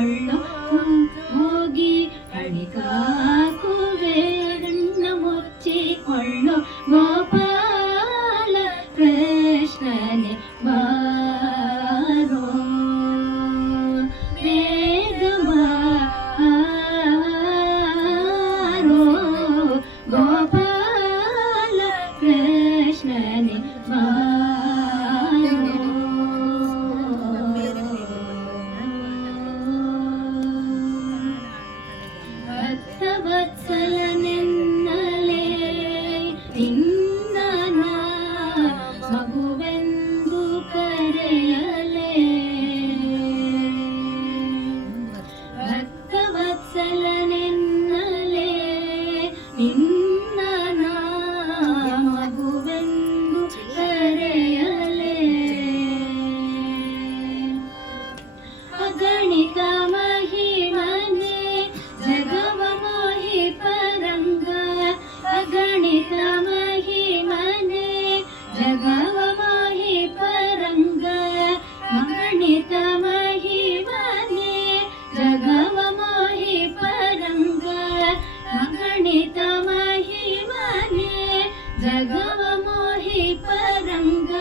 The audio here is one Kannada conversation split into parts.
ಕೊಳ್ಳೋ ಹೋಗಿ ಅಡಿಕಾಕುವೆ ಗಣ್ಣ ಮುಚ್ಚಿಕೊಳ್ಳೋ ಗೋಪಾಲ ಕೃಷ್ಣನೇ ಬಾರೋ ಬೇಗ ಬಾರೋ ಗೋಪಾಲ ಕೃಷ್ಣನೇ ಭಕ್ತವತ್ಸಲನೆನ್ನಲೇ ನಿನ್ನ ಮಗುವೆಂದು ಕರೆಯಲೇ ಭಕ್ತವತ್ಸಲನೆನ್ನಲೇ ನಿನ್ನ ಮಗುವೆಂದು ಕರೆಯಲೇ ಅಗಣಿತ ಮಹಿಮನೆ ಜಗವ ಮೋಹಿ ಪರಂಗ ಅಗಣಿತ ಮಹಿಮನೆ ಜಗವ ಮೋಹಿ ಪರಂಗ ಅಗಣಿತ ಮಹಿಮನೆ ಜಗವ ಮೋಹಿ ಪರಂಗ ಅಗಣಿತ ಮಹಿಮನೆ ಜಗವ ಮೋಹಿ ಪರಂಗ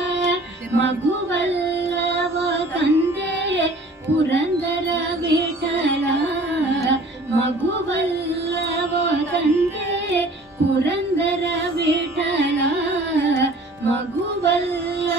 ಮಗುವಲ್ಲವ ತಂದೆ ಪುರಂದರ ವಿಠಲ ಮಗುವಲ್ಲವ ತಂದೆ ಪುರಂದರ ವಿಠಲ ಮಗುವಲ್ಲ